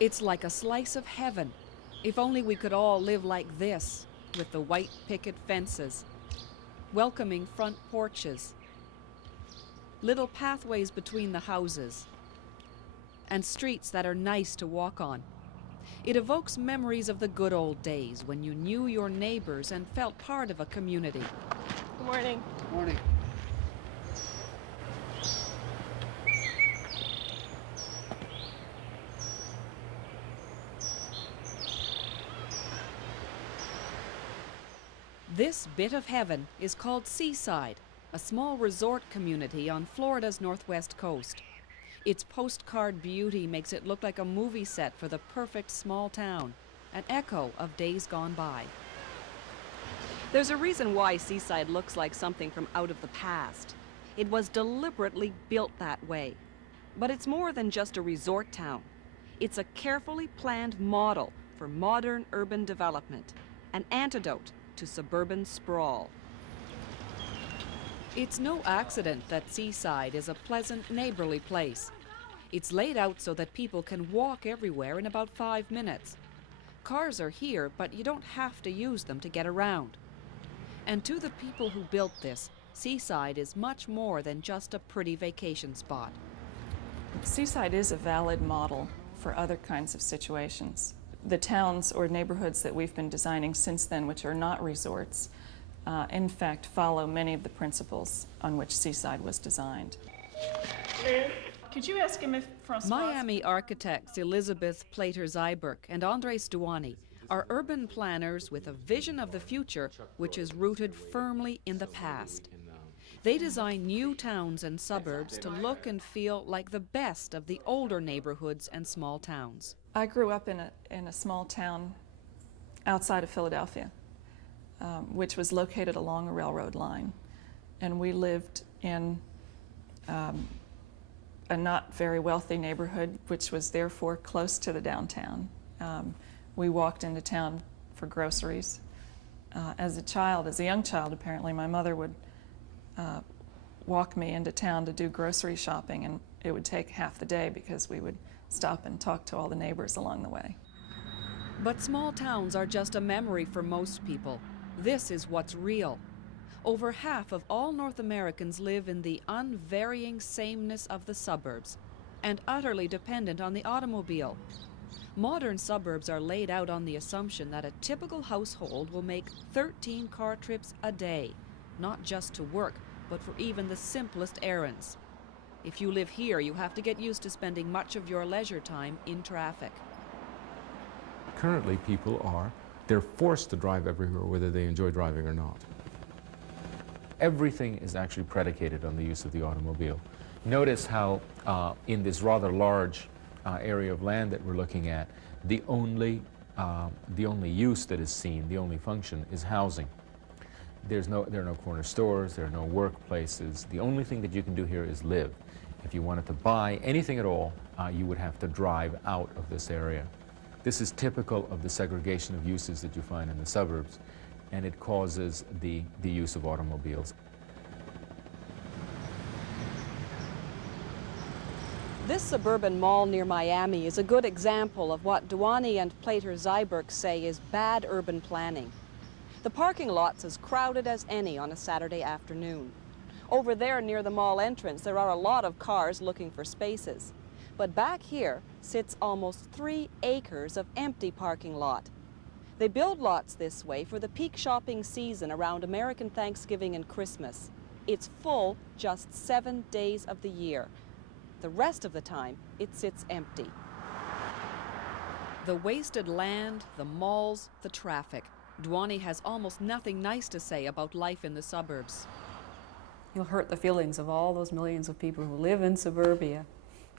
It's like a slice of heaven. If only we could all live like this, with the white picket fences, welcoming front porches, little pathways between the houses, and streets that are nice to walk on. It evokes memories of the good old days when you knew your neighbors and felt part of a community. Good morning. Good morning. This bit of heaven is called Seaside, a small resort community on Florida's northwest coast. Its postcard beauty makes it look like a movie set for the perfect small town, an echo of days gone by. There's a reason why Seaside looks like something from out of the past. It was deliberately built that way. But it's more than just a resort town. It's a carefully planned model for modern urban development, an antidote to suburban sprawl. It's no accident that Seaside is a pleasant, neighborly place. It's laid out so that people can walk everywhere in about 5 minutes. Cars are here, but you don't have to use them to get around. And to the people who built this, Seaside is much more than just a pretty vacation spot. Seaside is a valid model for other kinds of situations. The towns or neighborhoods that we've been designing since then, which are not resorts, in fact follow many of the principles on which Seaside was designed. Could you ask him if Francois... Miami architects Elizabeth Plater-Zyberk and Andres Duany are urban planners with a vision of the future which is rooted firmly in the past. They design new towns and suburbs to look and feel like the best of the older neighborhoods and small towns. I grew up in a small town outside of Philadelphia, which was located along a railroad line. And we lived in a not very wealthy neighborhood, which was therefore close to the downtown. We walked into town for groceries. As a young child apparently, my mother would walk me into town to do grocery shopping, and it would take half the day because we would stop and talk to all the neighbors along the way. But small towns are just a memory for most people. This is what's real. Over half of all North Americans live in the unvarying sameness of the suburbs and utterly dependent on the automobile. Modern suburbs are laid out on the assumption that a typical household will make 13 car trips a day, not just to work, but for even the simplest errands. If you live here, you have to get used to spending much of your leisure time in traffic. Currently, they're forced to drive everywhere, whether they enjoy driving or not. Everything is actually predicated on the use of the automobile. Notice how in this rather large area of land that we're looking at, the only use that is seen, the only function, is housing. There are no corner stores, there are no workplaces. The only thing that you can do here is live. If you wanted to buy anything at all, you would have to drive out of this area. This is typical of the segregation of uses that you find in the suburbs, and it causes the use of automobiles. This suburban mall near Miami is a good example of what Duany and Plater-Zyberk say is bad urban planning. The parking lot's as crowded as any on a Saturday afternoon. Over there near the mall entrance, there are a lot of cars looking for spaces. But back here sits almost 3 acres of empty parking lot. They build lots this way for the peak shopping season around American Thanksgiving and Christmas. It's full just 7 days of the year. The rest of the time, it sits empty. The wasted land, the malls, the traffic. Duany has almost nothing nice to say about life in the suburbs. You'll hurt the feelings of all those millions of people who live in suburbia.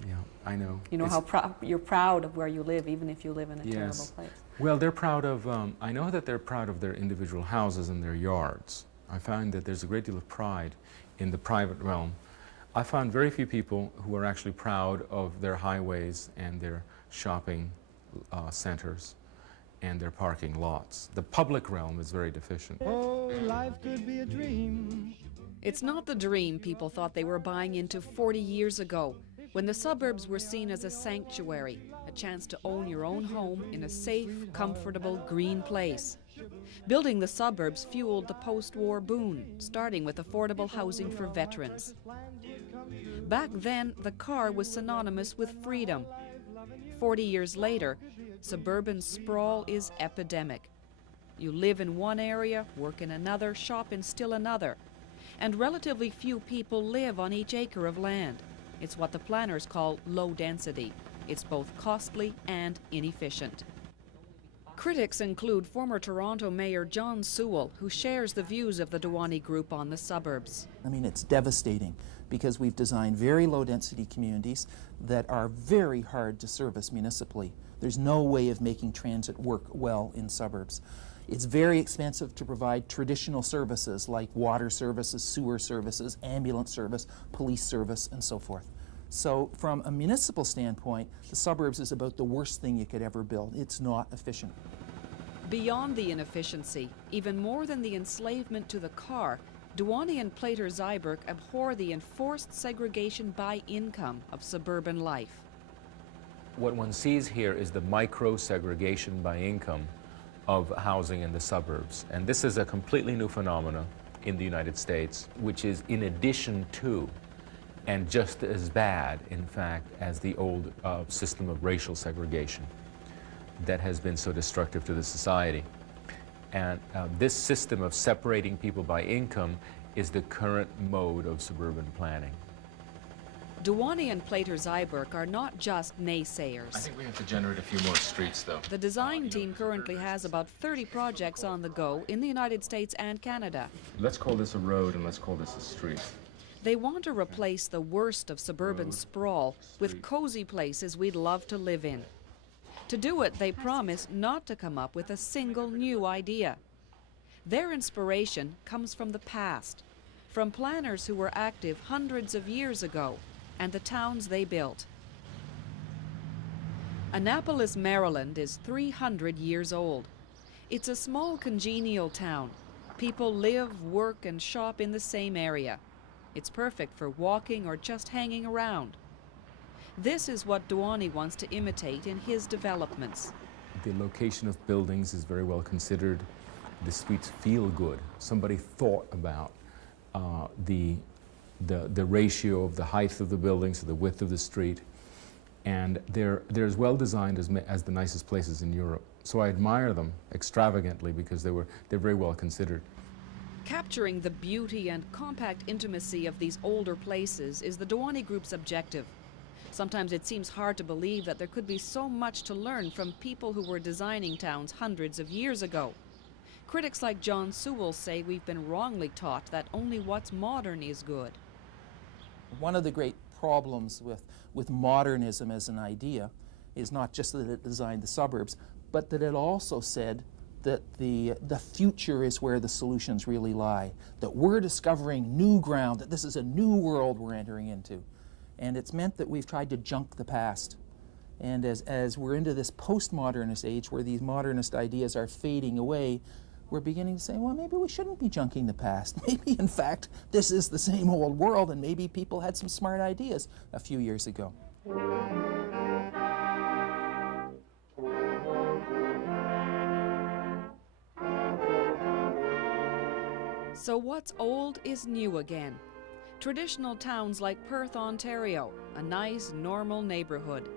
Yeah, I know. You know how you're proud of where you live, even if you live in a terrible place. Well, they're proud of, I know that they're proud of their individual houses and their yards. I find that there's a great deal of pride in the private realm. I found very few people who are actually proud of their highways and their shopping centers and their parking lots. The public realm is very deficient. Oh, life could be a dream. It's not the dream people thought they were buying into 40 years ago, when the suburbs were seen as a sanctuary, a chance to own your own home in a safe, comfortable, green place. Building the suburbs fueled the post-war boom, starting with affordable housing for veterans. Back then, the car was synonymous with freedom. 40 years later, suburban sprawl is epidemic. You live in one area, work in another, shop in still another. And relatively few people live on each acre of land. It's what the planners call low density. It's both costly and inefficient. Critics include former Toronto Mayor John Sewell, who shares the views of the Duany Group on the suburbs. I mean, it's devastating because we've designed very low-density communities that are very hard to service municipally. There's no way of making transit work well in suburbs. It's very expensive to provide traditional services like water services, sewer services, ambulance service, police service, and so forth. So from a municipal standpoint, the suburbs is about the worst thing you could ever build. It's not efficient. Beyond the inefficiency, even more than the enslavement to the car, Duany and Plater-Zyberk abhor the enforced segregation by income of suburban life. What one sees here is the micro-segregation by income of housing in the suburbs. And this is a completely new phenomenon in the United States, which is in addition to and just as bad, in fact, as the old system of racial segregation that has been so destructive to the society. And this system of separating people by income is the current mode of suburban planning. Duany and Plater-Zyberk are not just naysayers. I think we have to generate a few more streets, though. The design team currently has about 30 projects on the go in the United States and Canada. Let's call this a road and let's call this a street. They want to replace the worst of suburban sprawl with cozy places we'd love to live in. To do it, they promise not to come up with a single new idea. Their inspiration comes from the past, from planners who were active hundreds of years ago, and the towns they built. Annapolis, Maryland is 300 years old. It's a small, congenial town. People live, work, and shop in the same area. It's perfect for walking or just hanging around. This is what Duany wants to imitate in his developments. The location of buildings is very well considered. The streets feel good. Somebody thought about the ratio of the height of the buildings to the width of the street. And they're as well designed as the nicest places in Europe. So I admire them extravagantly because they're very well considered. Capturing the beauty and compact intimacy of these older places is the Duany Group's objective. Sometimes it seems hard to believe that there could be so much to learn from people who were designing towns hundreds of years ago. Critics like John Sewell say we've been wrongly taught that only what's modern is good. One of the great problems with modernism as an idea is not just that it designed the suburbs, but that it also said that the future is where the solutions really lie, that we're discovering new ground, that this is a new world we're entering into. And it's meant that we've tried to junk the past. And as we're into this postmodernist age where these modernist ideas are fading away, we're beginning to say, well, maybe we shouldn't be junking the past. Maybe, in fact, this is the same old world, and maybe people had some smart ideas a few years ago. So what's old is new again. Traditional towns like Perth, Ontario, a nice, normal neighborhood.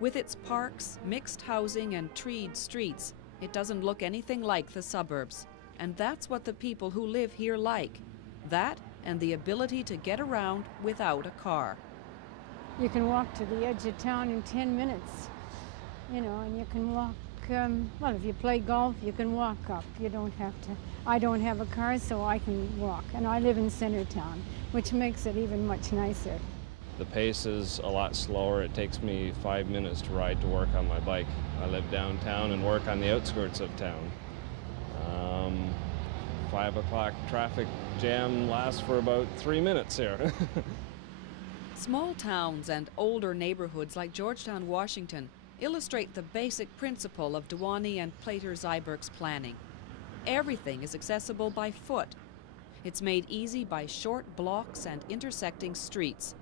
With its parks, mixed housing, and treed streets, it doesn't look anything like the suburbs. And that's what the people who live here like. That and the ability to get around without a car. You can walk to the edge of town in 10 minutes, you know, and you can walk, well, if you play golf, you can walk up. You don't have to. I don't have a car, so I can walk. And I live in Centertown, which makes it even much nicer. The pace is a lot slower. It takes me 5 minutes to ride to work on my bike. I live downtown and work on the outskirts of town. 5 o'clock traffic jam lasts for about 3 minutes here. Small towns and older neighborhoods like Georgetown, Washington illustrate the basic principle of Duany and Plater-Zyberk's planning. Everything is accessible by foot. It's made easy by short blocks and intersecting streets.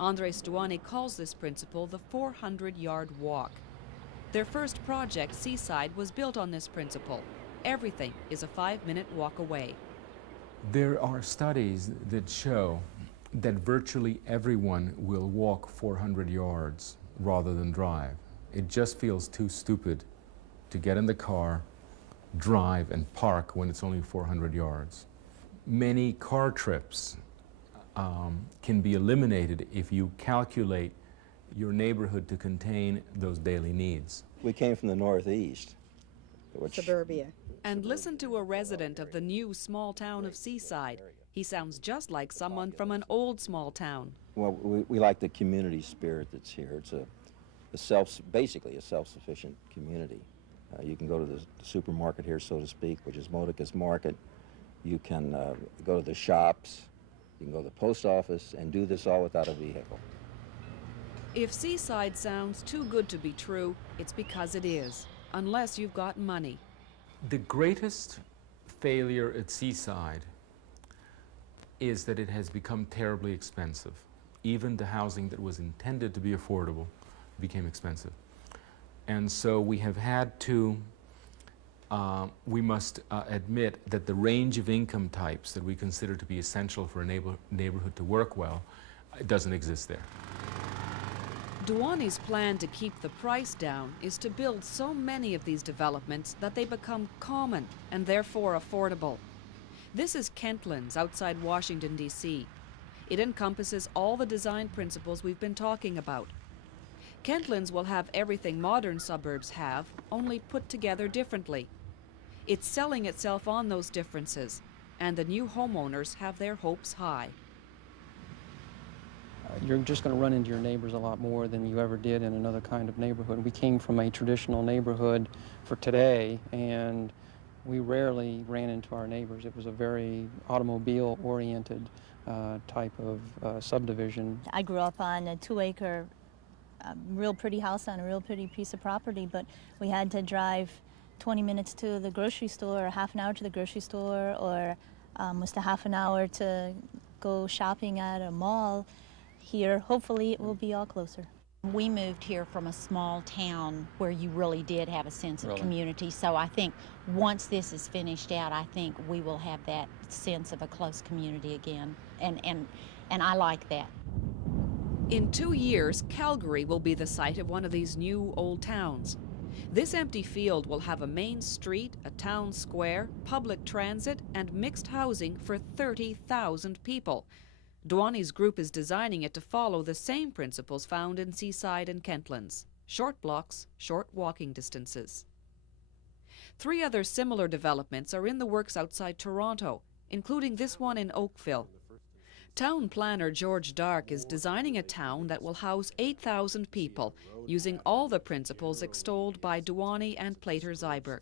Andres Duany calls this principle the 400-yard walk. Their first project, Seaside, was built on this principle. Everything is a 5-minute walk away. There are studies that show that virtually everyone will walk 400 yards rather than drive. It just feels too stupid to get in the car, drive, and park when it's only 400 yards. Many car trips can be eliminated if you calculate your neighborhood to contain those daily needs. We came from the Northeast. Suburbia. And listen to a resident of the new small town of Seaside. He sounds just like someone from an old small town. Well, we like the community spirit that's here. It's basically a self-sufficient community. You can go to the supermarket here, so to speak, which is Modica's Market. You can go to the shops. You can go to the post office and do this all without a vehicle. If Seaside sounds too good to be true, it's because it is, unless you've got money. The greatest failure at Seaside is that it has become terribly expensive. Even the housing that was intended to be affordable became expensive. And so we have had to, we must admit that the range of income types that we consider to be essential for a neighborhood to work well doesn't exist there. Duany's plan to keep the price down is to build so many of these developments that they become common and therefore affordable. This is Kentlands outside Washington, D.C. It encompasses all the design principles we've been talking about. Kentlands will have everything modern suburbs have, only put together differently. It's selling itself on those differences, and the new homeowners have their hopes high. You're just going to run into your neighbors a lot more than you ever did in another kind of neighborhood. We came from a traditional neighborhood for today, and we rarely ran into our neighbors. It was a very automobile-oriented type of subdivision. I grew up on a 2-acre, real pretty house on a real pretty piece of property, but we had to drive 20 minutes to the grocery store, or half an hour to the grocery store, or almost a half an hour to go shopping at a mall. Here, hopefully, it will be all closer. We moved here from a small town where you really did have a sense of community. So I think once this is finished out, I think we will have that sense of a close community again. And I like that. In 2 years, Calgary will be the site of one of these new old towns. This empty field will have a main street, a town square, public transit, and mixed housing for 30,000 people. Duany's group is designing it to follow the same principles found in Seaside and Kentlands. Short blocks, short walking distances. 3 other similar developments are in the works outside Toronto, including this one in Oakville. Town planner George Dark is designing a town that will house 8,000 people, using all the principles extolled by Duany and Plater-Zyberk.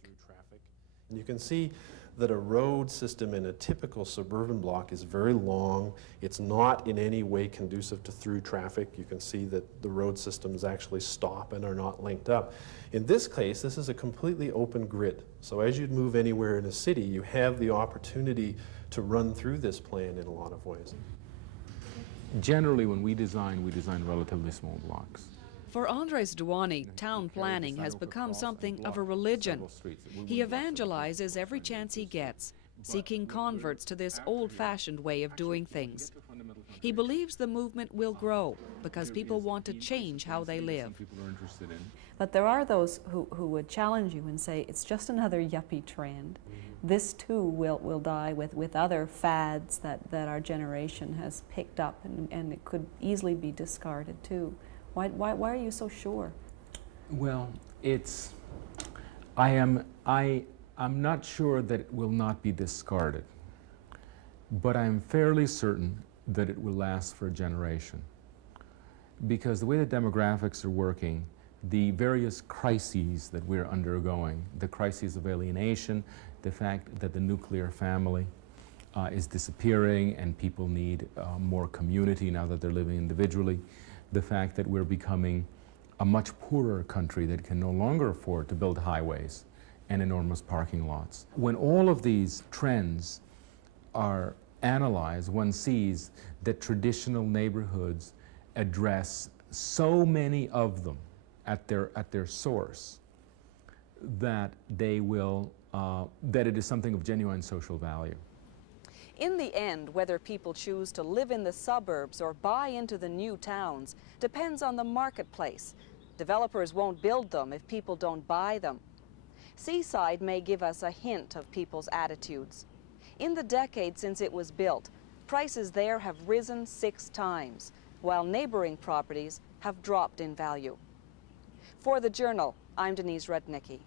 You can see that a road system in a typical suburban block is very long. It's not in any way conducive to through traffic. You can see that the road systems actually stop and are not linked up. In this case, this is a completely open grid. So as you move anywhere in a city, you have the opportunity to run through this plan in a lot of ways. Generally, when we design relatively small blocks. For Andres Duany, town planning has become something of a religion. He evangelizes every chance he gets, seeking converts to this old-fashioned way of doing things. He believes the movement will grow because people want to change how they live. But there are those who would challenge you and say it's just another yuppie trend. This too will die with other fads that our generation has picked up, and it could easily be discarded too. Why are you so sure? Well, I'm not sure that it will not be discarded, but I'm fairly certain that it will last for a generation. Because the way the demographics are working, the various crises that we're undergoing, the crises of alienation, the fact that the nuclear family is disappearing and people need more community now that they're living individually, the fact that we're becoming a much poorer country that can no longer afford to build highways and enormous parking lots. When all of these trends are analyzed, one sees that traditional neighborhoods address so many of them at their source that they will, that it is something of genuine social value. In the end, whether people choose to live in the suburbs or buy into the new towns depends on the marketplace. Developers won't build them if people don't buy them. Seaside may give us a hint of people's attitudes. In the decade since it was built, prices there have risen 6 times, while neighboring properties have dropped in value. For the Journal, I'm Denise Rudnicki.